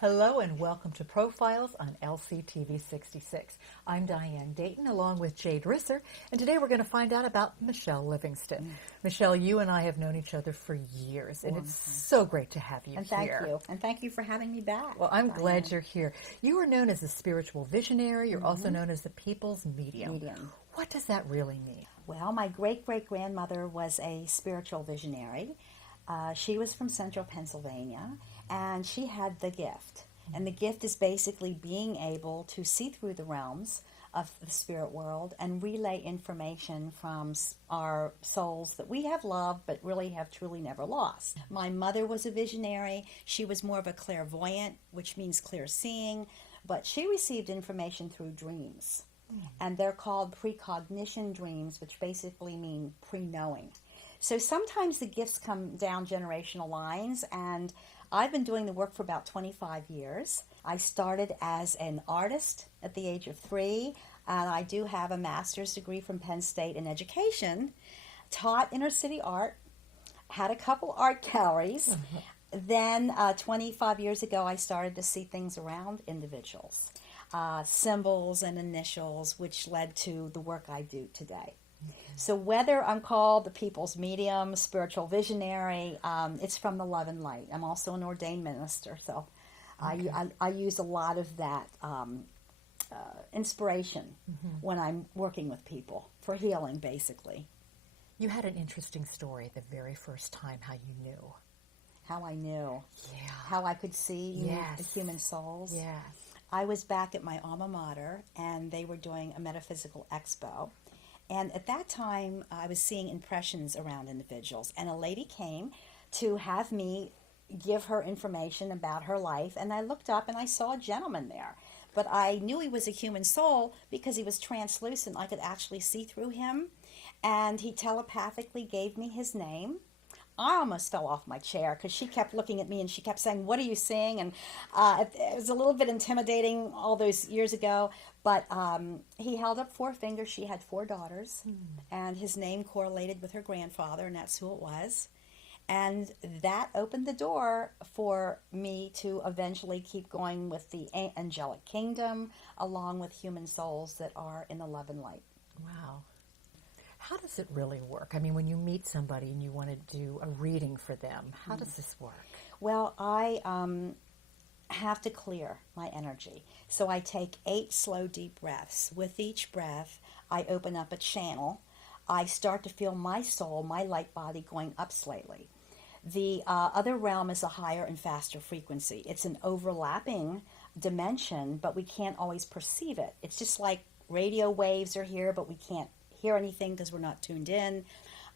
Hello and welcome to Profiles on LCTV 66. I'm Diane Dayton along with Jade Risser, and today we're going to find out about Michele Livingston. Michele, you and I have known each other for years, and it's so great to have you And here. thank you. And thank you for having me back. Well, I'm Diane. glad you're here. You are known as a spiritual visionary. You're also known as the people's medium. What does that really mean? Well, my great-great-grandmother was a spiritual visionary. She was from central Pennsylvania, and she had the gift. And the gift is basically being able to see through the realms of the spirit world and relay information from our souls that we have loved but really have truly never lost. My mother was a visionary. She was more of a clairvoyant, which means clear seeing, but she received information through dreams. And they're called precognition dreams, which basically mean pre-knowing. So sometimes the gifts come down generational lines, and I've been doing the work for about 25 years. I started as an artist at the age of 3, and I do have a master's degree from Penn State in education, taught inner city art, had a couple art galleries. Then 25 years ago, I started to see things around individuals, symbols and initials, which led to the work I do today. So whether I'm called the people's medium, spiritual visionary, it's from the love and light. I'm also an ordained minister, so I use a lot of that inspiration when I'm working with people for healing, basically. You had an interesting story the very first time how you knew. How I knew. Yeah. How I could see Yes. the human souls. Yes. I was back at my alma mater, and they were doing a metaphysical expo. And at that time, I was seeing impressions around individuals. And a lady came to have me give her information about her life. And I looked up and I saw a gentleman there. But I knew he was a human soul because he was translucent. I could actually see through him. And he telepathically gave me his name. I almost fell off my chair because she kept looking at me and she kept saying, "What are you seeing?" And it was a little bit intimidating all those years ago. But he held up 4 fingers. She had 4 daughters. And his name correlated with her grandfather, and that's who it was. And that opened the door for me to eventually keep going with the angelic kingdom, along with human souls that are in the love and light. Wow. How does it really work? I mean, when you meet somebody and you want to do a reading for them, how does this work? Well, I have to clear my energy. So I take 8 slow, deep breaths. With each breath, I open up a channel. I start to feel my soul, my light body going up slightly. The other realm is a higher and faster frequency. It's an overlapping dimension, but we can't always perceive it. It's just like radio waves are here, but we can't hear anything because we're not tuned in.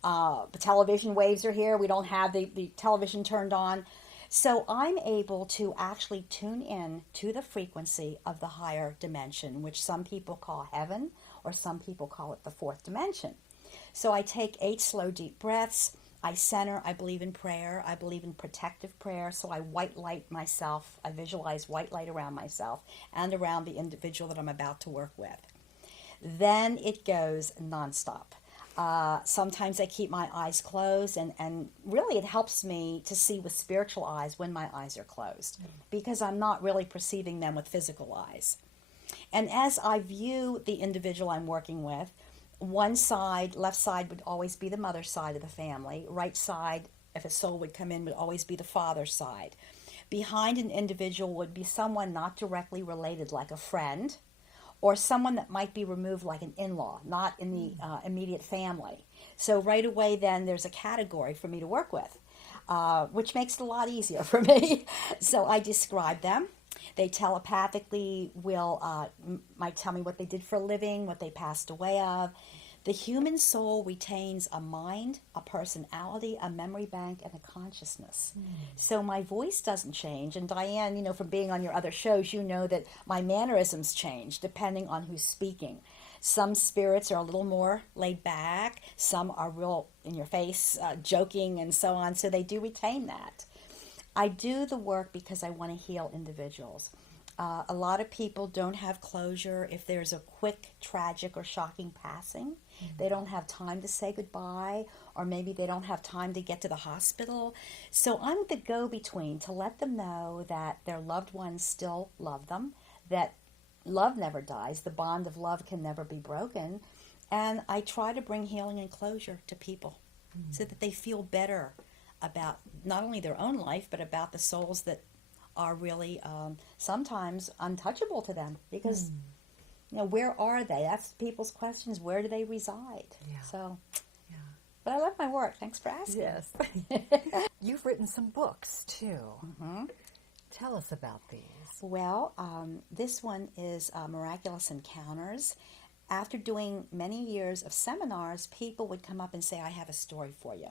The television waves are here. We don't have the television turned on. So I'm able to actually tune in to the frequency of the higher dimension, which some people call heaven, or some people call it the 4th dimension. So I take 8 slow, deep breaths. I center. I believe in prayer. I believe in protective prayer. So I white light myself. I visualize white light around myself and around the individual that I'm about to work with. Then it goes nonstop. Sometimes I keep my eyes closed, and really it helps me to see with spiritual eyes when my eyes are closed, because I'm not really perceiving them with physical eyes. And as I view the individual I'm working with, one side, left side, would always be the mother side of the family. Right side, if a soul would come in, would always be the father side. Behind an individual would be someone not directly related, like a friend, or someone that might be removed like an in-law, not in the immediate family. So right away then there's a category for me to work with, which makes it a lot easier for me. So I describe them. They telepathically might tell me what they did for a living, what they passed away of. The human soul retains a mind, a personality, a memory bank, and a consciousness. So my voice doesn't change. And Diane, from being on your other shows, you know that my mannerisms change depending on who's speaking. Some spirits are a little more laid back. Some are real in your face, joking and so on. So they do retain that. I do the work because I want to heal individuals. A lot of people don't have closure if there's a quick, tragic, or shocking passing. They don't have time to say goodbye, or maybe they don't have time to get to the hospital. So I'm the go-between to let them know that their loved ones still love them, that love never dies, the bond of love can never be broken. And I try to bring healing and closure to people so that they feel better about not only their own life, but about the souls that are really sometimes untouchable to them, because where are they? That's people's questions. Where do they reside? Yeah. So, Yeah. but I love my work. Thanks for asking. Yes. You've written some books too. Tell us about these. Well, this one is Miraculous Encounters. After doing many years of seminars, people would come up and say, I have a story for you.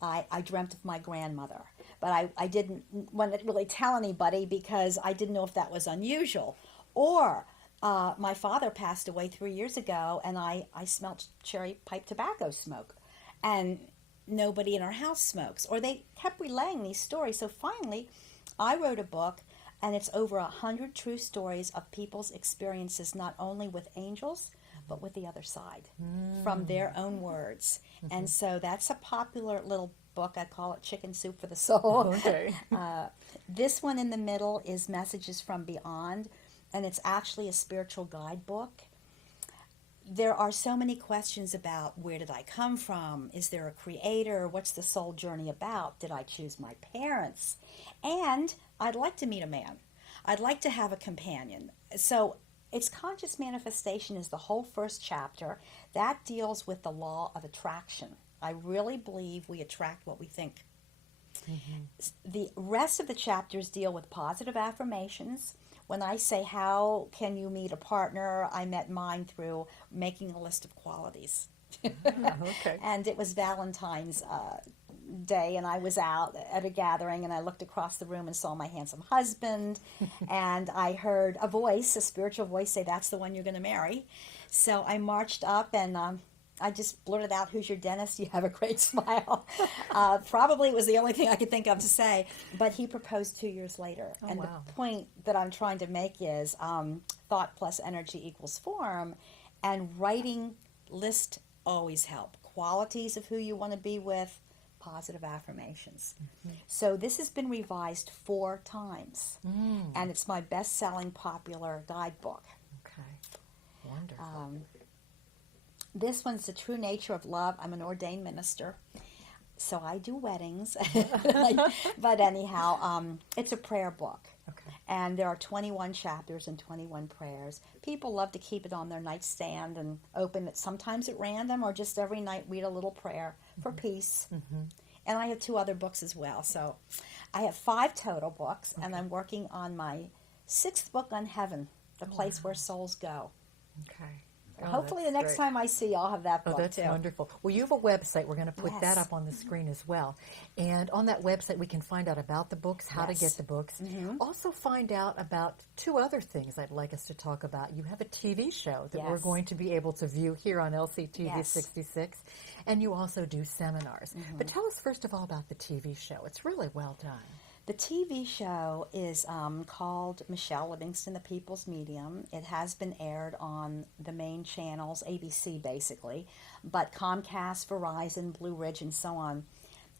I dreamt of my grandmother, but I didn't want to really tell anybody because I didn't know if that was unusual. Or my father passed away 3 years ago, and I smelled cherry pipe tobacco smoke, and nobody in our house smokes. Or they kept relaying these stories. So finally, I wrote a book, and it's over 100 true stories of people's experiences, not only with angels, but with the other side, from their own words. And so that's a popular little book. I call it Chicken Soup for the Soul. Okay. This one in the middle is Messages from Beyond, and it's actually a spiritual guidebook. There are so many questions about, where did I come from? Is there a creator? What's the soul journey about? Did I choose my parents? And I'd like to meet a man. I'd like to have a companion. So its conscious manifestation is the whole first chapter. That deals with the law of attraction. I really believe we attract what we think. The rest of the chapters deal with positive affirmations. When I say, how can you meet a partner, I met mine through making a list of qualities. Okay. And it was Valentine's Day, and I was out at a gathering, and I looked across the room and saw my handsome husband, and I heard a voice, a spiritual voice, say, that's the one you're going to marry. So I marched up, and I just blurted out, who's your dentist? You have a great smile. Probably it was the only thing I could think of to say, but he proposed 2 years later. Oh, and wow. the point that I'm trying to make is thought plus energy equals form, and writing list always help. Qualities of who you want to be with, positive affirmations. So this has been revised 4 times, and it's my best-selling popular guidebook. Okay. Wonderful. This one's The True Nature of Love. I'm an ordained minister, so I do weddings. But anyhow, it's a prayer book. Okay. And there are 21 chapters and 21 prayers. People love to keep it on their nightstand and open it sometimes at random, or just every night read a little prayer for peace. And I have 2 other books as well. So I have 5 total books, and I'm working on my 6th book on heaven, the place where souls go. Okay. Hopefully the that's next great. time I see you, I'll have that book That's too. wonderful. Well, you have a website. We're going to put that Yes. up on the screen as well. And on that website, we can find out about the books, how to get the books. Also find out about 2 other things I'd like us to talk about. You have a TV show that we're Yes. going to be able to view here on LCTV Yes. 66. And you also do seminars. But tell us first of all about the TV show. It's really well done. The TV show is called Michele Livingston, the People's Medium. It has been aired on the main channels, ABC basically, but Comcast, Verizon, Blue Ridge, and so on.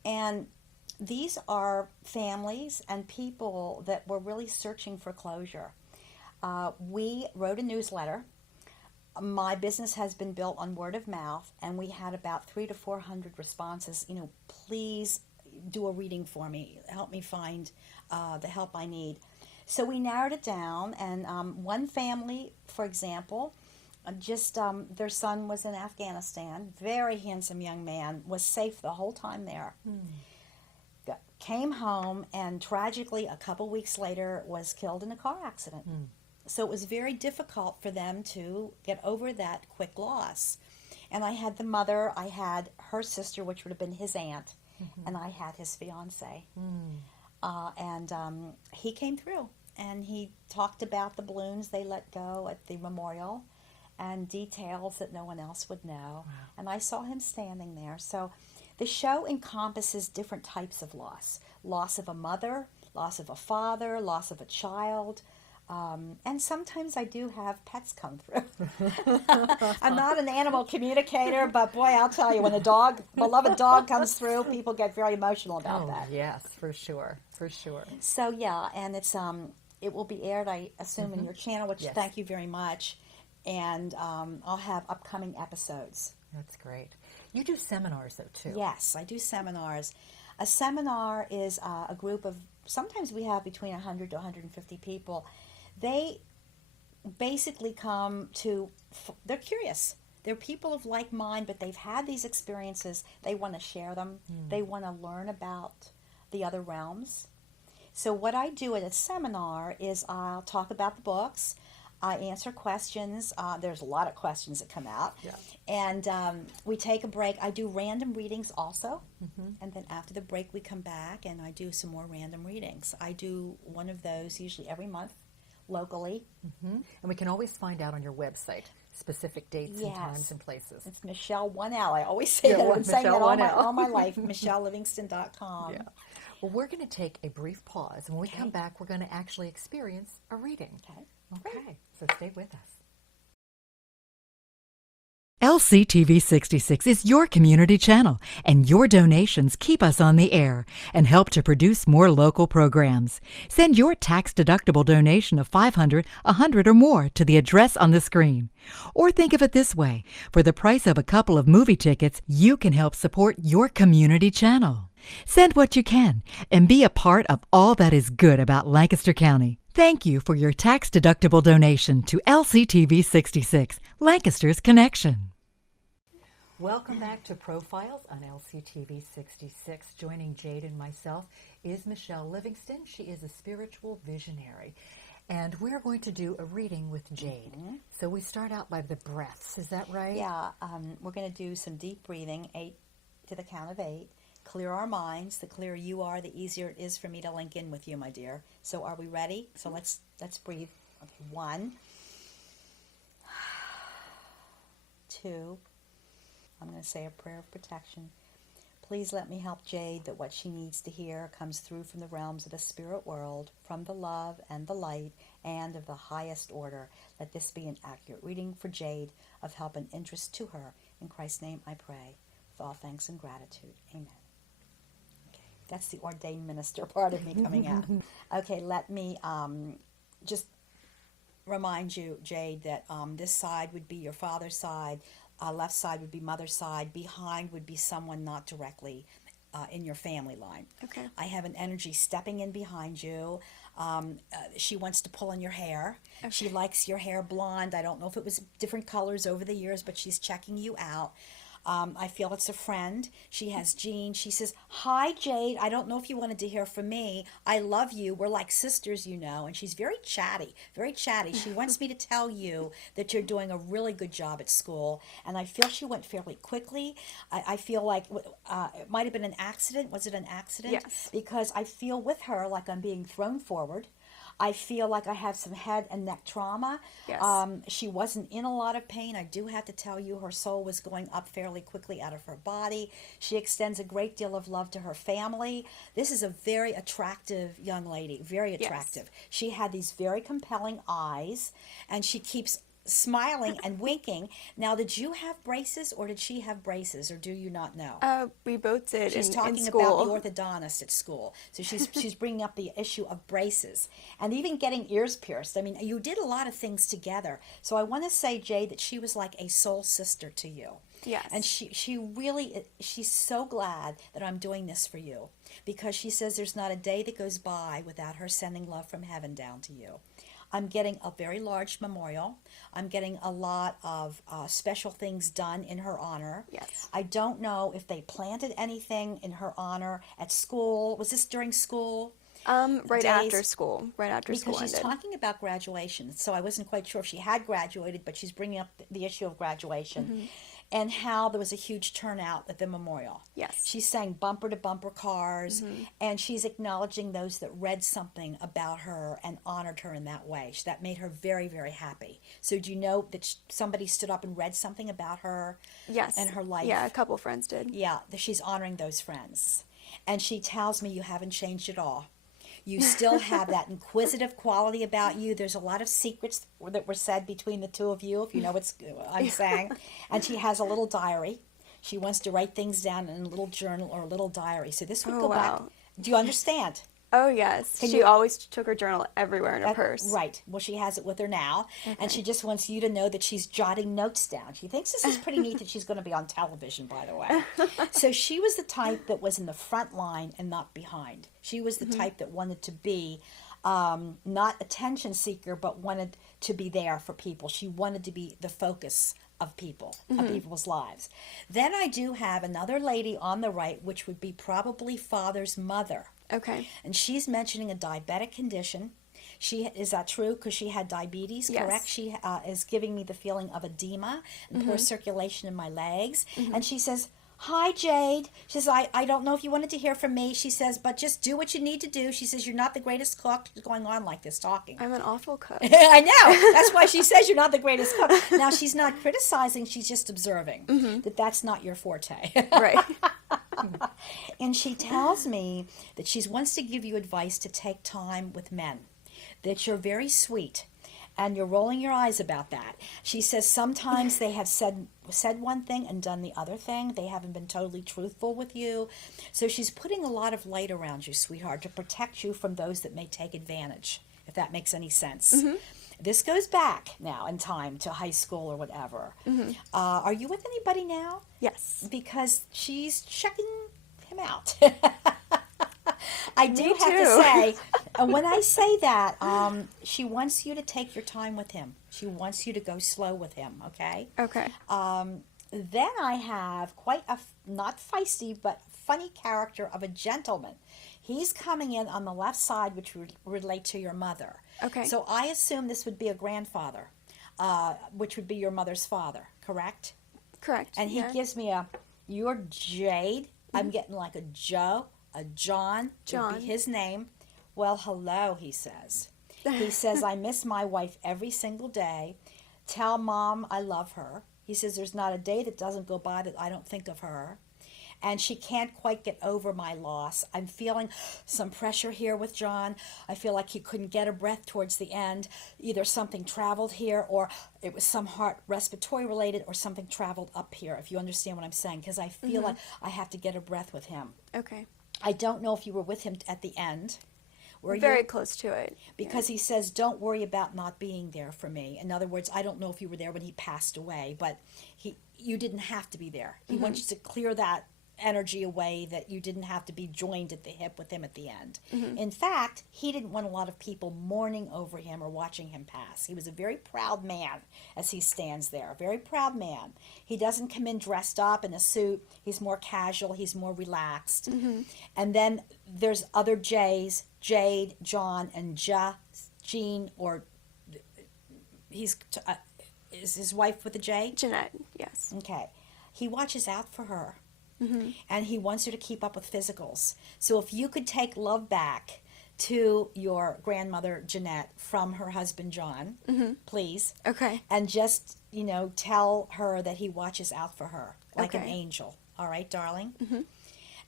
And these are families and people that were really searching for closure. We wrote a newsletter. My business has been built on word of mouth, and we had about 300 to 400 responses. Please do a reading for me. Help me find the help I need. So we narrowed it down, and one family, for example, their son was in Afghanistan. Very handsome young man, was safe the whole time there. Came home, and tragically, a couple weeks later, was killed in a car accident. So it was very difficult for them to get over that quick loss. And I had the mother, I had her sister, which would have been his aunt, and I had his fiance. And he came through, and he talked about the balloons they let go at the memorial and details that no one else would know. And I saw him standing there. So the show encompasses different types of loss. Loss of a mother, loss of a father, loss of a child, And sometimes I do have pets come through. I'm not an animal communicator, but boy, I'll tell you, when a beloved dog comes through, people get very emotional about that. Yes, for sure, for sure. So yeah, and it will be aired, I assume, in your channel, which Yes. thank you very much. And I'll have upcoming episodes. That's great. You do seminars, though, too. Yes, I do seminars. A seminar is a group of, sometimes we have between 100 to 150 people. They basically come to, they're curious. They're people of like mind, but they've had these experiences. They want to share them. They want to learn about the other realms. So what I do at a seminar is I'll talk about the books. I answer questions. There's a lot of questions that come out. Yeah. And we take a break. I do random readings also. And then after the break, we come back and I do some more random readings. I do one of those usually every month locally. And we can always find out on your website specific dates and times and places. It's Michele 1L. I always say that. I've been saying that all my life. MichelleLivingston.com. Yeah. Well, we're going to take a brief pause. And when we come back, we're going to actually experience a reading. Okay. So stay with us. LCTV 66 is your community channel, and your donations keep us on the air and help to produce more local programs. Send your tax-deductible donation of $500, $100, or more to the address on the screen. Or think of it this way: for the price of a couple of movie tickets, you can help support your community channel. Send what you can and be a part of all that is good about Lancaster County. Thank you for your tax-deductible donation to LCTV 66, Lancaster's Connection. Welcome back to Profiles on LCTV 66. Joining Jade and myself is Michele Livingston. She is a spiritual visionary. And we're going to do a reading with Jade. So we start out by the breaths. Is that right? Yeah. We're going to do some deep breathing, 8 to the count of 8. Clear our minds. The clearer you are, the easier it is for me to link in with you, my dear. So are we ready? So let's breathe. Okay, 1, 2. I'm going to say a prayer of protection. Please let me help Jade that what she needs to hear comes through from the realms of the spirit world, from the love and the light, and of the highest order. Let this be an accurate reading for Jade of help and interest to her. In Christ's name I pray, with all thanks and gratitude. Amen. Okay, that's the ordained minister part of me coming out. Okay, let me just remind you, Jade, that this side would be your father's side. Left side would be mother's side. Behind would be someone not directly in your family line. Okay. I have an energy stepping in behind you. She wants to pull in your hair. Okay. She likes your hair blonde. I don't know if it was different colors over the years, but she's checking you out. I feel it's a friend. She has Jean. She says, "Hi, Jade. I don't know if you wanted to hear from me. I love you. We're like sisters, you know." And she's very chatty, very chatty. She wants me to tell you that you're doing a really good job at school. And I feel she went fairly quickly. I feel like it might have been an accident. Was it an accident? Yes. Because I feel with her like I'm being thrown forward. I feel like I have some head and neck trauma. Yes. She wasn't in a lot of pain. I do have to tell you, her soul was going up fairly quickly out of her body. She extends a great deal of love to her family. This is a very attractive young lady, very attractive. Yes. She had these very compelling eyes, and she keeps smiling and winking. Now, did you have braces, or did she have braces, or do you not know? We both did. She's in talking school. about the orthodontist at school. So she's bringing up the issue of braces and even getting ears pierced. I mean, you did a lot of things together. So I want to say, Jade, that she was like a soul sister to you. Yes. And she's so glad that I'm doing this for you, because she says there's not a day that goes by without her sending love from heaven down to you. I'm getting a very large memorial. I'm getting a lot of special things done in her honor. Yes. I don't know if they planted anything in her honor at school. Was this during school? Right days? after school. Right after school Because she's ended. talking about graduation. So I wasn't quite sure if she had graduated, but she's bringing up the issue of graduation and how there was a huge turnout at the memorial. Yes. She's saying bumper to bumper cars, and she's acknowledging those that read something about her and honored her in that way. That made her very, very happy. So do you know that somebody stood up and read something about her Yes. and her life? Yeah, a couple friends did. Yeah, she's honoring those friends. And she tells me you haven't changed at all. You still have that inquisitive quality about you. There's a lot of secrets that were said between the two of you, if you know what I'm saying. And she has a little diary. She wants to write things down in a little journal or a little diary. So this would Oh, go back. wow. Do you understand? Oh, yes. She you- always took her journal everywhere in her purse. Right. Well, she has it with her now. And she just wants you to know that she's jotting notes down. She thinks this is pretty neat that she's going to be on television, by the way. So she was the type that was in the front line and not behind. She was the type that wanted to be not attention seeker, but wanted to be there for people. She wanted to be the focus of people, of people's lives. Then I do have another lady on the right, which would be probably Father's mother. Okay. And she's mentioning a diabetic condition. Is that true? Because she had diabetes, Yes. correct? She is giving me the feeling of edema and poor circulation in my legs. And she says, "Hi, Jade." She says, I don't know if you wanted to hear from me. She says, but just do what you need to do. She says, you're not the greatest cook. She's going on like this, talking. I'm an awful cook. I know. That's why she says you're not the greatest cook. Now, she's not criticizing. She's just observing that that's not your forte. Right. And she tells me that she wants to give you advice to take time with men, that you're very sweet, and you're rolling your eyes about that. She says sometimes they have said one thing and done the other thing. They haven't been totally truthful with you. So she's putting a lot of light around you, sweetheart, to protect you from those that may take advantage, if that makes any sense. This goes back now in time to high school or whatever. Are you with anybody now? Yes. Because she's checking him out. I do Me have to too. say, when I say that, she wants you to take your time with him. She wants you to go slow with him, okay? Okay. Then I have quite a, not feisty, but funny character of a gentleman. He's coming in on the left side, which would relate to your mother. Okay. So I assume this would be a grandfather, which would be your mother's father, correct? Correct. And he gives me you're Jade. I'm getting like a Joe, a John. Would John. be his name. Well, hello, he says. He says, I miss my wife every single day. Tell Mom I love her. He says, there's not a day that doesn't go by that I don't think of her. And she can't quite get over my loss. I'm feeling some pressure here with John. I feel like he couldn't get a breath towards the end. Either something traveled here or it was some heart respiratory related or something traveled up here, if you understand what I'm saying, because I feel like I have to get a breath with him. Okay. I don't know if you were with him at the end. Were Very you? close to it. Because he says, don't worry about not being there for me. In other words, I don't know if you were there when he passed away, but you didn't have to be there. He wants you to clear that energy away, that you didn't have to be joined at the hip with him at the end. In fact, he didn't want a lot of people mourning over him or watching him pass. He was a very proud man as he stands there, a very proud man. He doesn't come in dressed up in a suit. He's more casual. He's more relaxed. And then there's other J's, Jade, John, and Jean, or is his wife with a J? Jeanette, yes. Okay. He watches out for her. And he wants her to keep up with physicals. So if you could take love back to your grandmother, Jeanette, from her husband, John, please. Okay. And just, tell her that he watches out for her like an Okay. angel. All right, darling?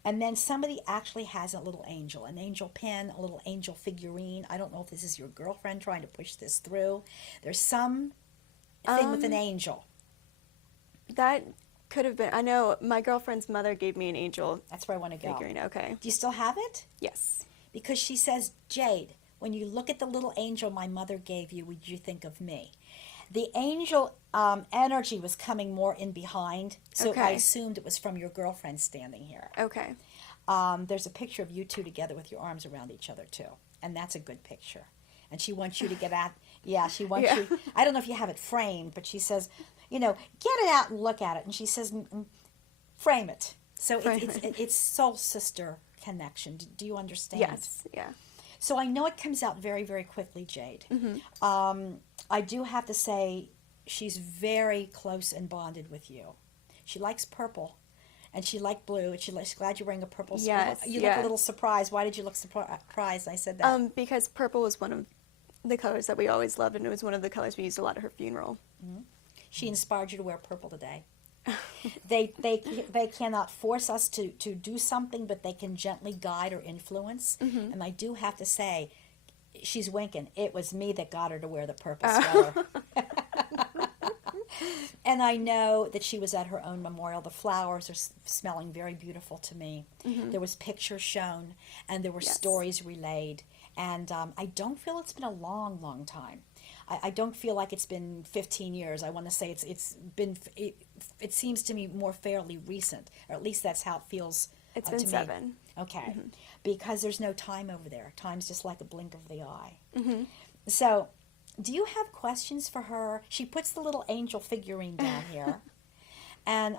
And then somebody actually has a little angel, an angel pin, a little angel figurine. I don't know if this is your girlfriend trying to push this through. There's some thing with an angel. That could have been. I know my girlfriend's mother gave me an angel That's where I want to go. figurine. Okay. Do you still have it? Yes. Because she says, Jade, when you look at the little angel my mother gave you, would you think of me? The angel energy was coming more in behind, so I Okay. assumed it was from your girlfriend standing here. Okay. There's a picture of you two together with your arms around each other, too, and that's a good picture. And she wants you to get out. Yeah, she wants Yeah. you. I don't know if you have it framed, but she says, get it out and look at it. And she says, frame it. So it's soul sister connection. Do you understand? Yes. Yeah. So I know it comes out very, very quickly, Jade. I do have to say she's very close and bonded with you. She likes purple, and she liked blue, and she's glad you're wearing a purple. Yes, You look yeah. a little surprised. Why did you look surprised? I said that. Because purple was one of the colors that we always loved, and it was one of the colors we used a lot at her funeral. She inspired you to wear purple today. They cannot force us to do something, but they can gently guide or influence. And I do have to say, she's winking. It was me that got her to wear the purple sweater. And I know that she was at her own memorial. The flowers are smelling very beautiful to me. There was pictures shown, and there were stories relayed. And I don't feel it's been a long, long time. I don't feel like it's been 15 years. I want to say it seems to me more fairly recent, or at least that's how it feels. It's been to 7. Me. Okay, because there's no time over there. Time's just like a blink of the eye. So, do you have questions for her? She puts the little angel figurine down here, and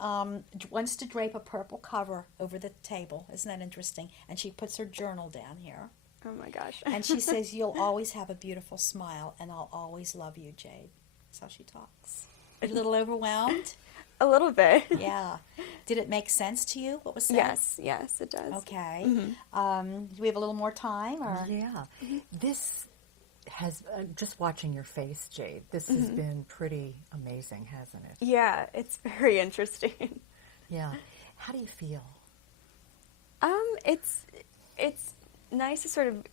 wants to drape a purple cover over the table. Isn't that interesting? And she puts her journal down here. Oh my gosh. And she says, "You'll always have a beautiful smile, and I'll always love you, Jade." That's how she talks. A little overwhelmed? A little bit. Yeah. Did it make sense to you, what was said? Yes, it does. Okay. Do we have a little more time? Or? Yeah. This has, just watching your face, Jade, this has been pretty amazing, hasn't it? Yeah, it's very interesting. Yeah. How do you feel? It's nice to sort of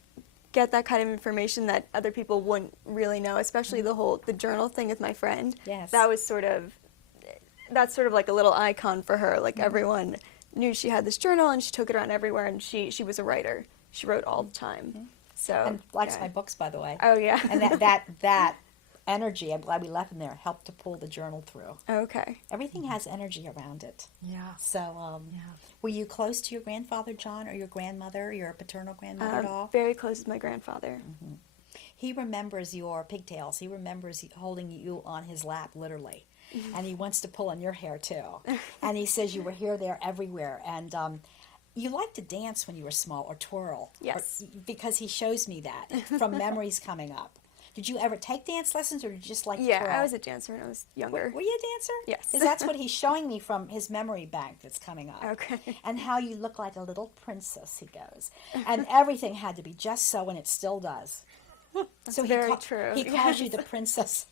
get that kind of information that other people wouldn't really know, especially the journal thing with my friend. Yes. That's sort of like a little icon for her. Like everyone knew she had this journal and she took it around everywhere, and she was a writer. She wrote all the time. So And likes my books, by the way. Oh yeah. And that energy, I'm glad we left in there, helped to pull the journal through. Okay. Everything has energy around it. Yeah. So, were you close to your grandfather, John, or your grandmother, your paternal grandmother at all? Very close with my grandfather. He remembers your pigtails. He remembers holding you on his lap, literally. And he wants to pull on your hair, too. And he says you were here, there, everywhere. And you liked to dance when you were small, or twirl. Yes. Because he shows me that from memories coming up. Did you ever take dance lessons, or did you just like to Yeah, twirl? I was a dancer when I was younger. Were you a dancer? Yes. Because that's what he's showing me from his memory bank that's coming up. Okay. And how you look like a little princess, he goes. And everything had to be just so, and it still does. So very true. He calls you the princess.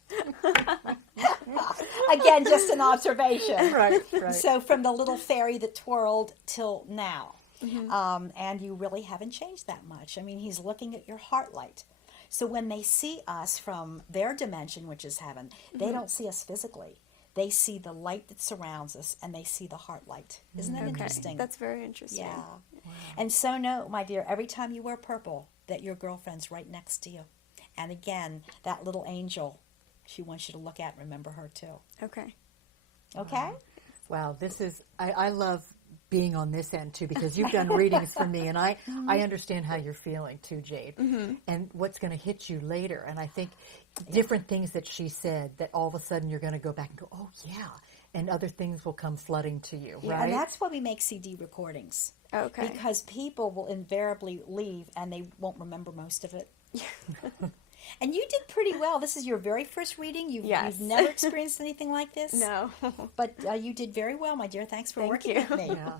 Again, just an observation. Right. So from the little fairy that twirled till now. And you really haven't changed that much. I mean, he's looking at your heart light. So when they see us from their dimension, which is heaven, they don't see us physically. They see the light that surrounds us, and they see the heart light. Isn't that interesting? That's very interesting. Yeah. Wow. And so know, my dear, every time you wear purple, that your girlfriend's right next to you. And again, that little angel, she wants you to look at and remember her too. Okay. Okay? Wow, this is, I love being on this end too, because you've done readings for me, and I understand how you're feeling too, Jade, and what's going to hit you later. And I think different things that she said, that all of a sudden you're going to go back and go, oh yeah, and other things will come flooding to you, right? And that's why we make CD recordings. Okay. Because people will invariably leave and they won't remember most of it. And you did pretty well. This is your very first reading. Yes. You've never experienced anything like this. No. But you did very well, my dear. Thanks for Thank working you. with me. Yeah.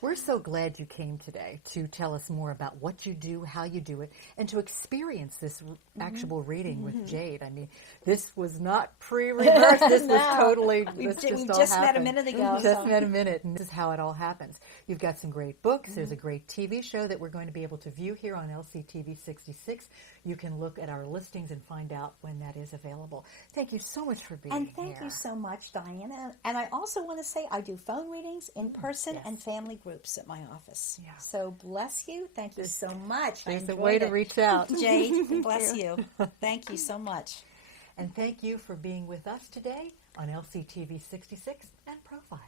We're so glad you came today to tell us more about what you do, how you do it, and to experience this actual reading with Jade. I mean, this was not pre-rehearsed. This was totally, We this just all met a happened. minute ago. Just met a minute, and this is how it all happens. You've got some great books. There's a great TV show that we're going to be able to view here on LCTV 66. You can look at our listings and find out when that is available. Thank you so much for being here. And thank you so much, Diana. And I also want to say I do phone readings in person and family groups at my office. Yeah. So bless you. Thank you so much. There's I a way to enjoyed reach out. it. Jade, bless you. Thank you so much. And thank you for being with us today on LCTV 66 and Profile.